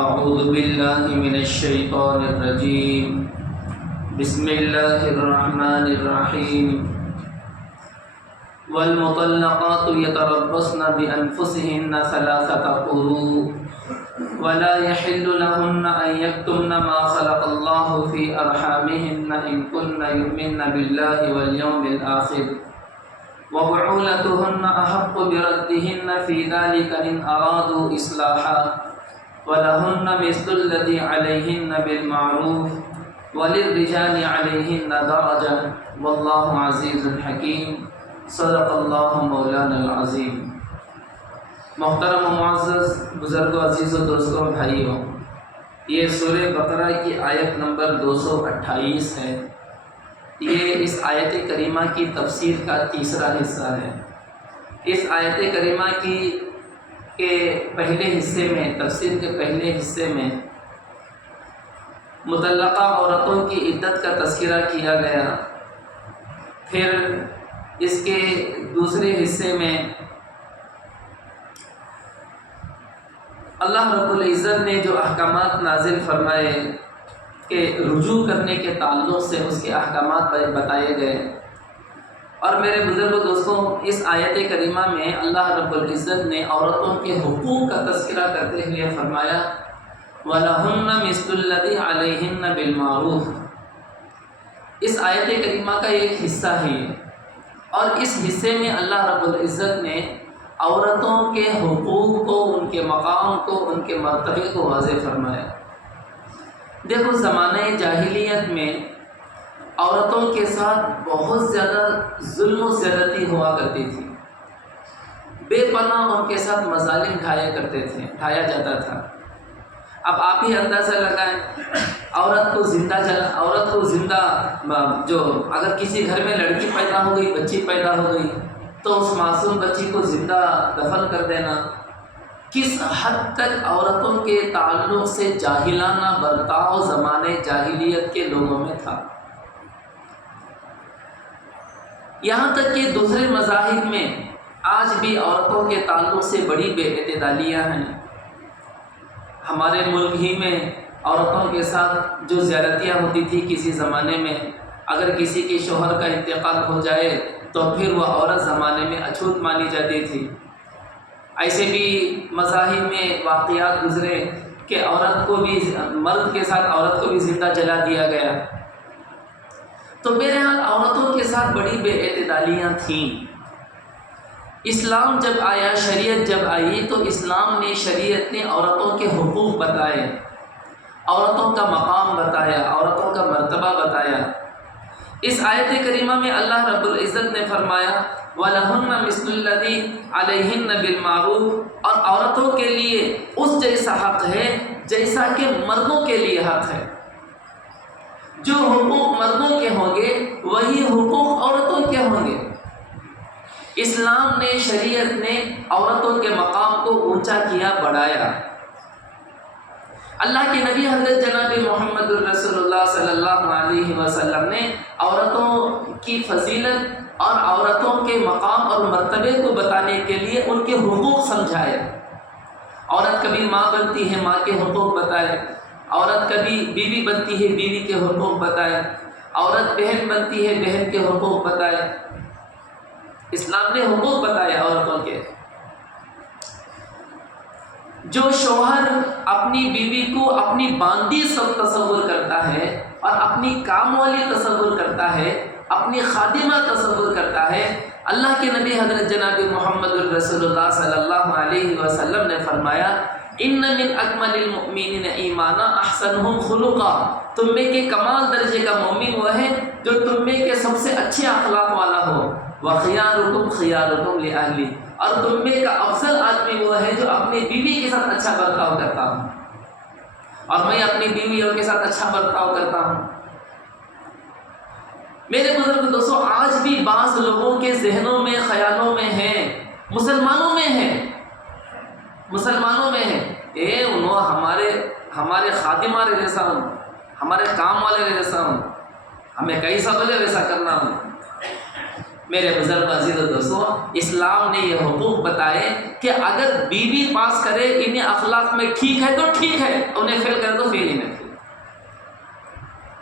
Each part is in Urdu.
اعوذ باللہ من الشیطان الرجیم بسم اللہ الرحمن الرحیم والمطلقات يتربصن بأنفسهن ثلاثة قروء ولا يحل لهن أن يكتمن ما خلق الله في أرحامهن إن كن يؤمن بالله واليوم الآخر وبعولتهن أحق بردهن في ذلك إن أرادوا إصلاحا ولهن مثل الذي عليهن بالمعروف وللرجال عليهن درجة والله عزيز حكيم صدق اللہ مولانا العظیم۔ محترم و معزز بزرگوں، عزیزوں، دوستوں، بھائیوں، یہ سورہ بقرہ کی آیت نمبر 228 ہے۔ یہ اس آیت کریمہ کی تفسیر کا تیسرا حصہ ہے۔ اس آیت کریمہ کے پہلے حصے میں، تفسیر کے پہلے حصے میں مطلقہ عورتوں کی عدت کا تذکرہ کیا گیا۔ پھر اس کے دوسرے حصے میں اللہ رب العزت نے جو احکامات نازل فرمائے کہ رجوع کرنے کے تعلق سے اس کے احکامات بتائے گئے۔ اور میرے بزرگ دوستوں، اس آیت کریمہ میں اللہ رب العزت نے عورتوں کے حقوق کا تذکرہ کرتے ہوئے فرمایا وَلَهُنَّ مِثْلُ الَّذِي عَلَيْهِنَّ بِالْمَعْرُوفِ۔ اس آیت کریمہ کا ایک حصہ ہے، اور اس حصے میں اللہ رب العزت نے عورتوں کے حقوق کو، ان کے مقام کو، ان کے مرتبے کو واضح فرمایا۔ دیکھو، زمانہ جاہلیت میں عورتوں کے ساتھ بہت زیادہ ظلم و زیادتی ہوا کرتی تھی۔ بے پناہ ان کے ساتھ مظالم ڈھایا جاتا تھا۔ اب آپ ہی اندازہ لگائیں، عورت کو زندہ جو اگر کسی گھر میں لڑکی پیدا ہو گئی، بچی پیدا ہو گئی، تو اس معصوم بچی کو زندہ دفن کر دینا، کس حد تک عورتوں کے تعلق سے جاہلانہ برتاؤ زمانے جاہلیت کے لوگوں میں تھا۔ یہاں تک کہ دوسرے مذاہب میں آج بھی عورتوں کے تعلق سے بڑی بے اعتدالیاں ہیں۔ ہمارے ملک ہی میں عورتوں کے ساتھ جو زیادتیاں ہوتی تھی کسی زمانے میں، اگر کسی کے شوہر کا انتقال ہو جائے تو پھر وہ عورت زمانے میں اچھوت مانی جاتی تھی۔ ایسے بھی مذاہب میں واقعات گزرے کہ عورت کو بھی، مرد کے ساتھ عورت کو بھی زندہ جلا دیا گیا۔ تو بہرحال عورتوں کے ساتھ بڑی بے اعتدالیاں تھیں۔ اسلام جب آیا، شریعت جب آئی، تو اسلام نے، شریعت نے عورتوں کے حقوق بتائے، عورتوں کا مقام بتایا، عورتوں کا مرتبہ بتایا۔ اس آیت کریمہ میں اللہ رب العزت نے فرمایا وَلَهُنَّ مِثْلُ الَّذِي عَلَيْهِنَّ بِالْمَعْرُوفِ، اور عورتوں کے لیے اس جیسا حق ہے جیسا کہ مردوں کے لیے حق ہے۔ جو حقوق مردوں کے ہوں گے وہی حقوق عورتوں کے ہوں گے۔ اسلام نے، شریعت نے عورتوں کے مقام کو اونچا کیا، بڑھایا۔ اللہ کے نبی حضرت جناب محمد الرسول اللہ صلی اللہ علیہ وسلم نے عورتوں کی فضیلت اور عورتوں کے مقام اور مرتبے کو بتانے کے لیے ان کے حقوق سمجھائے۔ عورت کبھی ماں بنتی ہے، ماں کے حقوق بتائے۔ عورت کبھی بیوی بنتی ہے، بیوی کے حقوق بتائے۔ عورت بہن بنتی ہے، بہن کے حقوق بتائے۔ اسلام نے حقوق بتائے عورتوں کے۔ جو شوہر اپنی بیوی کو اپنی باندی سب تصور کرتا ہے اور اپنی کام والی تصور کرتا ہے، اپنی خادمہ تصور کرتا ہے، اللہ کے نبی حضرت جناب محمد الرسول اللہ صلی اللہ علیہ وسلم نے فرمایا ان من اکمل المؤمنین ایمانا احسنہم خلقا، تم میں کے کمال درجے کا مومن وہ ہے جو تم میں کے سب سے اچھے اخلاق والا ہو۔ وَخِيَارُكُمْ خِيَارُكُمْ لِأَهْلِهِ، اور تم میں کا افضل آدمی وہ ہے جو اپنی بیوی کے ساتھ اچھا برتاؤ کرتا ہوں، اور میں اپنی بیویوں کے ساتھ اچھا برتاؤ کرتا ہوں۔ میرے بزرگ دوستوں، آج بھی بعض لوگوں کے ذہنوں میں، خیالوں میں ہے، مسلمانوں میں ہے، ہمارے خادمہ رہ جیسا ہوں، ہمارے کام والے رہ جیسا ہوں، ہمیں کیسا بولے ویسا کرنا ہوں۔ میرے بزرگ عزیز و دوستوں، اسلام نے یہ حقوق بتائے کہ اگر بیوی پاس کرے انہیں اخلاق میں ٹھیک ہے تو ٹھیک ہے، انہیں فیل کرے تو فیل ہی نہ کرے۔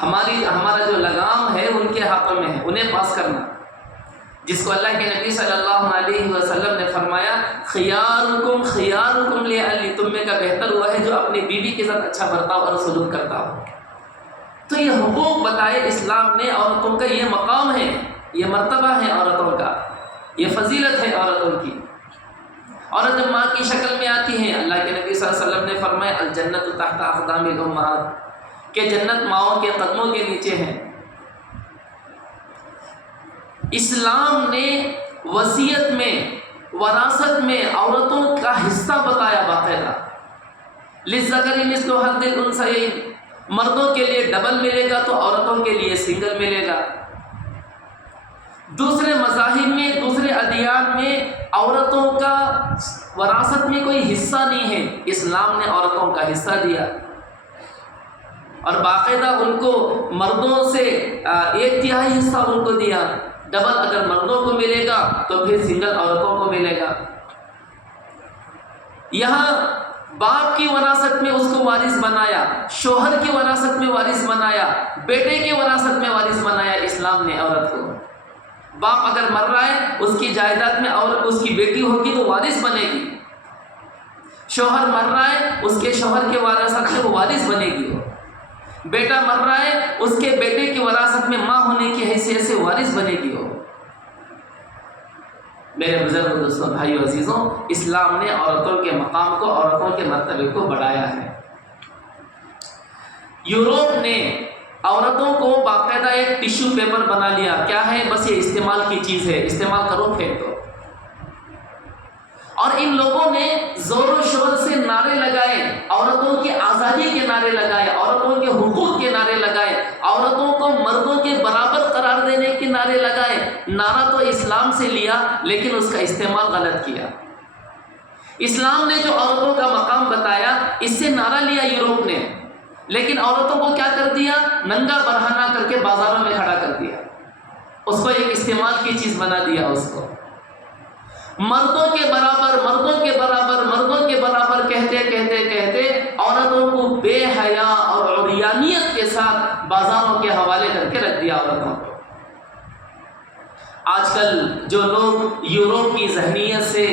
ہمارا جو لگام ہے ان کے ہاتھوں میں ہے، انہیں پاس کرنا، جس کو اللہ کے نبی صلی اللہ علیہ وسلم نے فرمایا خیارکم خیارکم لأہلہ، تم میں کا بہتر ہوا ہے جو اپنی بیوی کے ساتھ اچھا برتاؤ اور سلوک کرتا ہو۔ تو یہ حقوق بتائے اسلام نے، عورتوں کا یہ مقام ہے، یہ مرتبہ ہے عورتوں کا، یہ فضیلت ہے عورتوں کی۔ عورت جب ماں کی شکل میں آتی ہے، اللہ کے نبی صلی اللہ علیہ وسلم نے فرمایا الجنت تحت اقدام الامہات، کہ جنت ماؤں کے قدموں کے نیچے ہے۔ اسلام نے وصیت میں، وراثت میں عورتوں کا حصہ بتایا باقاعدہ، للذکر مثل حظ الانثیین، مردوں کے لیے ڈبل ملے گا تو عورتوں کے لیے سنگل ملے گا۔ دوسرے مذاہب میں، دوسرے ادیان میں عورتوں کا وراثت میں کوئی حصہ نہیں ہے، اسلام نے عورتوں کا حصہ دیا، اور باقاعدہ ان کو مردوں سے 1/3 حصہ ان کو دیا، ڈبل اگر مردوں کو ملے گا تو پھر سنگل عورتوں کو ملے گا۔ یہاں باپ کی وراثت میں اس کو وارث بنایا، شوہر کی وراثت میں وارث بنایا، بیٹے کی وراثت میں وارث بنایا اسلام نے عورت کو۔ باپ اگر مر رہا ہے اس کی جائیداد میں اور اس کی بیٹی ہوگی تو وارث بنے گی، شوہر مر رہا ہے اس کے شوہر کے وراثت میں وہ وارث بنے گی، بیٹا مر رہا ہے اس کے بیٹے کی وراثت میں ماں ہونے کی حیثیت سے وارث بنے گی وہ۔ میرے بزرگ دوستوں، بھائیو عزیزوں، اسلام نے عورتوں کے مقام کو، عورتوں کے مرتبے کو بڑھایا ہے۔ یورپ نے عورتوں کو باقاعدہ ایک ٹیشو پیپر بنا لیا، کیا ہے؟ بس یہ استعمال کی چیز ہے، استعمال کرو پھینک دو۔ اور ان لوگوں نے زور و شور سے نعرے لگائے، عورتوں کی آزادی کے نعرے لگائے، عورتوں کے حقوق کے نعرے لگائے، عورتوں کو مردوں کے برابر قرار دینے کے نعرے لگائے۔ نعرہ تو اسلام سے لیا لیکن اس کا استعمال غلط کیا۔ اسلام نے جو عورتوں کا مقام بتایا اس سے نعرہ لیا یورپ نے، لیکن عورتوں کو کیا کر دیا؟ ننگا برہنہ کر کے بازاروں میں کھڑا کر دیا، اس کو ایک استعمال کی چیز بنا دیا، اس کو مردوں کے برابر، مردوں کے برابر، مردوں کے برابر کہتے کہتے کہتے عورتوں کو بے حیا اور عریانیت کے ساتھ بازاروں کے حوالے کر کے رکھ دیا عورتوں کو۔ آج کل جو لوگ یورپ کی ذہنیت سے،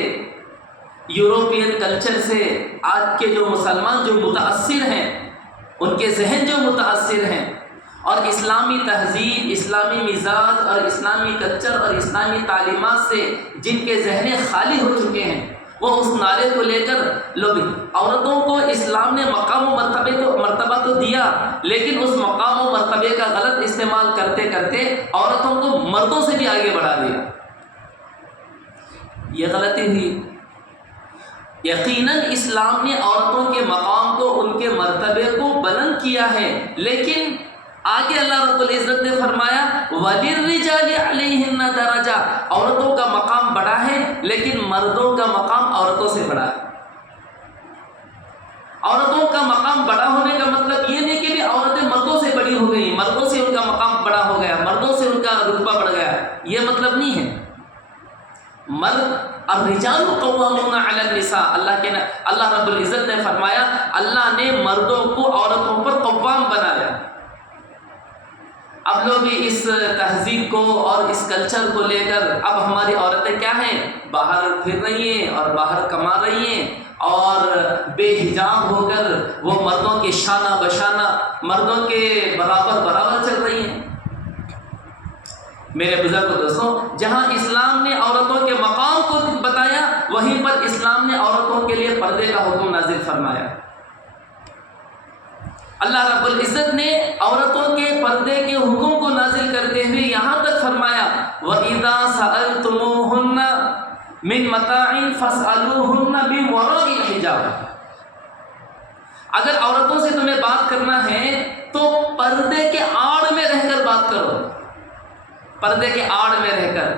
یوروپین کلچر سے، آج کے جو مسلمان جو متاثر ہیں، ان کے ذہن جو متاثر ہیں، اور اسلامی تہذیب، اسلامی مزاج اور اسلامی کلچر اور اسلامی تعلیمات سے جن کے ذہن خالی ہو چکے ہیں، وہ اس نعرے کو لے کر لوگ عورتوں کو اسلام نے مقام و مرتبہ تو دیا، لیکن اس مقام و مرتبے کا غلط استعمال کرتے کرتے عورتوں کو مردوں سے بھی آگے بڑھا دیا۔ یہ غلطی ہوئی۔ یقیناً اسلام نے عورتوں کے مقام کو، ان کے مرتبے کو بلند کیا ہے، لیکن آگے اللہ رب العزت نے فرمایا وَلِلرِّجَالِ عَلَيْهِنَّ دَرَجَةٌ، عورتوں کا مقام بڑا ہے لیکن مردوں کا مقام عورتوں سے بڑا ہے۔ عورتوں کا مقام بڑا ہونے کا مطلب یہ نہیں کہ بھی عورتیں مردوں سے بڑی ہو گئی، مردوں سے ان کا مقام بڑا ہو گیا، مردوں سے ان کا رتبہ بڑھ گیا، یہ مطلب نہیں ہے۔ مرد الرجال قوامون علی النساء، اللہ رب العزت نے فرمایا اللہ نے مردوں کو عورتوں پر قوام بنایا۔ اب لوگ اس تہذیب کو اور اس کلچر کو لے کر اب ہماری عورتیں کیا ہیں؟ باہر پھر رہی ہیں اور باہر کما رہی ہیں، اور بے حجاب ہو کر وہ مردوں کے شانہ بشانہ، مردوں کے برابر چل رہی ہیں۔ میرے بزرگ دوستوں، جہاں اسلام نے عورتوں کے مقام کو بتایا، وہیں پر اسلام نے عورتوں کے لیے پردے کا حکم نازل فرمایا۔ اللہ رب العزت نے عورتوں کے پردے کے حکم کو نازل کرتے ہوئے یہاں تک فرمایا وَإِذَا سَأَلْتُمُوهُنَّ مِن مَتَاعٍ فَاسْأَلُوهُنَّ مِن وَرَاءِ الْحِجَابِ، اگر عورتوں سے تمہیں بات کرنا ہے تو پردے کے آڑ میں رہ کر بات کرو، پردے کے آڑ میں رہ کر۔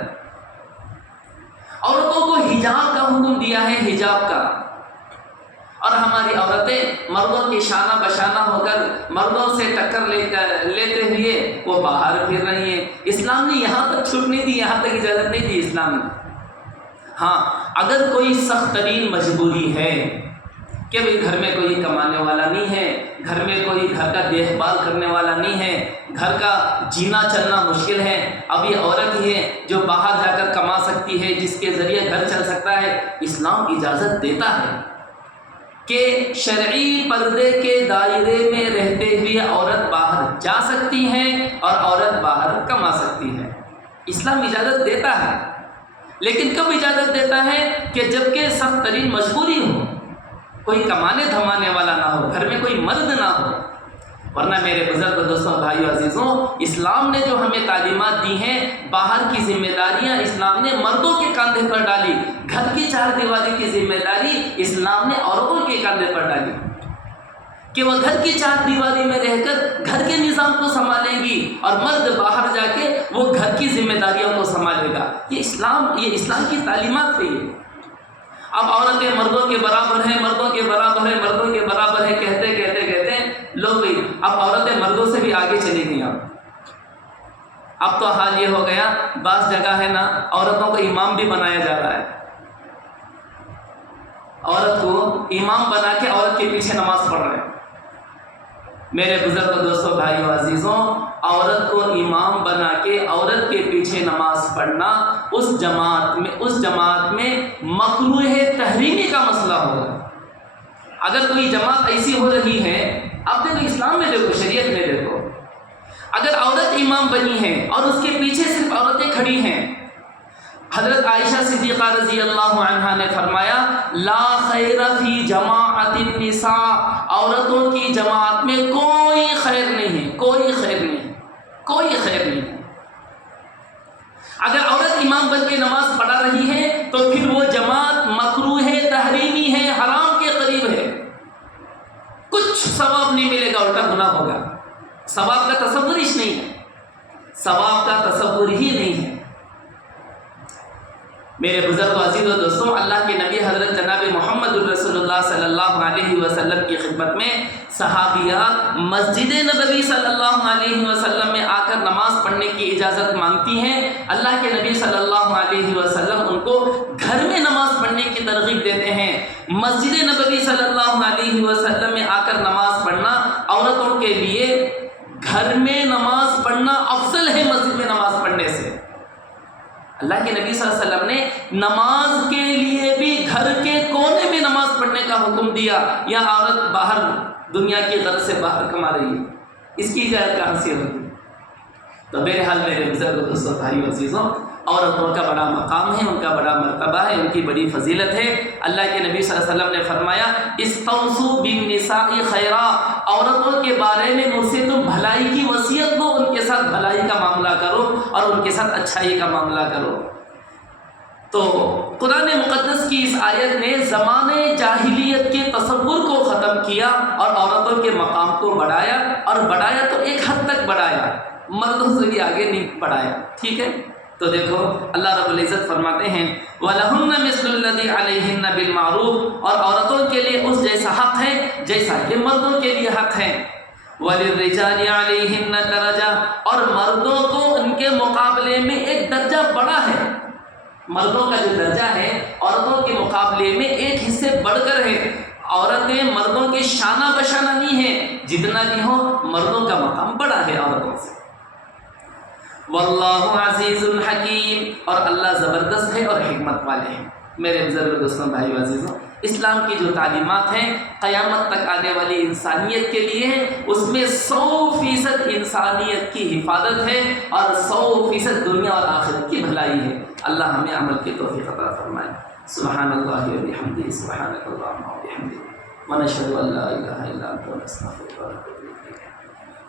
عورتوں کو حجاب کا حکم دیا ہے، حجاب کا، اور ہماری عورتیں مردوں کی شانہ بشانہ ہو کر مردوں سے ٹکر لیتے ہوئے وہ باہر پھر رہی ہیں۔ اسلام نے یہاں تک چھوٹ نہیں دی، یہاں تک اجازت نہیں دی اسلام نے۔ ہاں اگر کوئی سخت ترین مجبوری ہے کہ بھئی گھر میں کوئی کمانے والا نہیں ہے، گھر میں کوئی گھر کا دیکھ بھال کرنے والا نہیں ہے، گھر کا جینا چلنا مشکل ہے، اب یہ عورت ہی ہے جو باہر جا کر کما سکتی ہے، جس کے ذریعے گھر چل سکتا ہے، اسلام اجازت دیتا ہے کہ شرعی پردے کے دائرے میں رہتے ہوئے عورت باہر جا سکتی ہے اور عورت باہر کما سکتی ہے۔ اسلام اجازت دیتا ہے، لیکن کب اجازت دیتا ہے کہ جب کہ سخت ترین مجبوری ہو، کوئی کمانے دھمانے والا نہ ہو، گھر میں کوئی مرد نہ ہو۔ ورنہ میرے بزرگ دوستوں، بھائیو، عزیزوں، اسلام نے جو ہمیں تعلیمات دی ہیں، باہر کی ذمہ داریاں اسلام نے مردوں کے کاندھے پر ڈالی، گھر کی چار دیواری کی ذمہ داری اسلام نے عورتوں کے کاندھے پر ڈالی کہ وہ گھر کی چار دیواری میں رہ کر گھر کے نظام کو سنبھالیں گی اور مرد باہر جا کے وہ گھر کی ذمہ داریوں کو سنبھالے گا۔ یہ اسلام کی تعلیمات ہے۔ یہ اب عورتیں مردوں کے برابر ہیں، مردوں کے برابر ہیں، مردوں کے برابر ہیں کہتے لوگ بھی اب عورتیں مردوں سے بھی آگے چلی گئی۔ اب تو حال یہ ہو گیا، بعض جگہ ہے نا عورتوں کو امام بھی بنایا جا رہا ہے، عورت کو امام بنا کے عورت کے پیچھے نماز پڑھ رہے ہیں۔ میرے بزرگ دوستوں، بھائیو، عزیزوں، عورت کو امام بنا کے عورت کے پیچھے نماز پڑھنا اس جماعت میں مکروہ تحریمی کا مسئلہ ہوگا۔ اگر کوئی جماعت ایسی ہو رہی ہے، اب دیکھو اسلام میں دیکھو، شریعت میں دیکھو، اگر عورت امام بنی ہے اور اس کے پیچھے صرف عورتیں کھڑی ہیں، حضرت عائشہ صدیقہ رضی اللہ عنہا نے فرمایا لا خیر فی جماعت النساء، عورتوں کی جماعت میں کوئی خیر نہیں ہے، کوئی خیر نہیں، کوئی خیر نہیں۔ اگر عورت امام بن کے نماز پڑھا رہی ہے تو پھر وہ جماعت مکروہ تحریمی ہے، حرام کے قریب ہے، کچھ ثواب نہیں ملے گا، الٹا گناہ ہوگا۔ ثواب کا تصور ہی نہیں ہے، ثواب کا تصور ہی نہیں ہے۔ میرے بزرگ و عزیز و دوستوں، اللہ کے نبی حضرت جناب محمد الرسول اللہ صلی اللہ علیہ وسلم کی خدمت میں صحابیات مسجد نبوی صلی اللہ علیہ وسلم میں آ کر نماز پڑھنے کی اجازت مانگتی ہیں۔ اللہ کے نبی صلی اللہ علیہ وسلم ان کو گھر میں نماز پڑھنے کی ترغیب دیتے ہیں۔ مسجد نبوی صلی اللہ علیہ وسلم میں آ کر نماز پڑھنا عورتوں کے لیے گھر میں نماز پڑھنا افضل ہے مسجد میں نماز پڑھنے سے۔ اللہ کے نبی صلی اللہ علیہ وسلم نے نماز کے لیے بھی گھر کے کونے میں نماز پڑھنے کا حکم دیا، یا عورت باہر دنیا کی غرض سے باہر کما رہی ہے، اس کی اجازت کہاں سے ہوگی؟ تو بہرحال میرے بزرگ دوستوں، بھائیو، عزیزوں، عورتوں کا بڑا مقام ہے، ان کا بڑا مرتبہ ہے، ان کی بڑی فضیلت ہے۔ اللہ کے نبی صلی اللہ علیہ وسلم نے فرمایا استوصوا بالنساء خیرا، عورتوں کے بارے میں مجھ سے تم بھلائی کی وصیت دو، ان کے ساتھ بھلائی کا معاملہ کرو اور ان کے ساتھ اچھائی کا معاملہ کرو۔ تو قرآن مقدس کی اس آیت نے زمانے جاہلیت کے تصور کو ختم کیا اور عورتوں کے مقام کو بڑھایا، اور بڑھایا تو ایک حد تک بڑھایا، مردوں سے بھی آگے نہیں بڑھایا، ٹھیک ہے؟ تو دیکھو اللہ رب العزت فرماتے ہیں وَلَهُنَّ مِثْلُ الَّذِي عَلَيْهِنَّ بِالْمَعْرُوفِ، اور عورتوں کے لیے اس جیسا حق ہے جیسا کہ مردوں کے لیے حق ہے۔ وَلِلرِّجَالِ عَلَيْهِنَّ دَرَجَةٌ، اور مردوں کو ان کے مقابلے میں ایک درجہ بڑا ہے۔ مردوں کا جو درجہ ہے عورتوں کے مقابلے میں ایک حصے بڑھ کر ہے۔ عورتیں مردوں کے شانہ بشانہ نہیں ہیں، جتنا بھی ہو مردوں کا مقام بڑا ہے عورتوں سے۔ واللہ عزیز الحکیم، اور اللہ زبردست ہے اور حکمت والے ہیں۔ میرے بزرگ دوستوں، بھائیو، عزیزوں، اسلام کی جو تعلیمات ہیں قیامت تک آنے والی انسانیت کے لیے ہیں، اس میں 100% انسانیت کی حفاظت ہے اور 100% دنیا اور آخرت کی بھلائی ہے۔ اللہ ہمیں عمل کی توفیق عطا فرمائے۔ سبحان اللہ و بحمدہ، سبحانک اللہم و بحمدک، ونشہد ان لا الہ الا انت، نستغفرک ونتوب الیک۔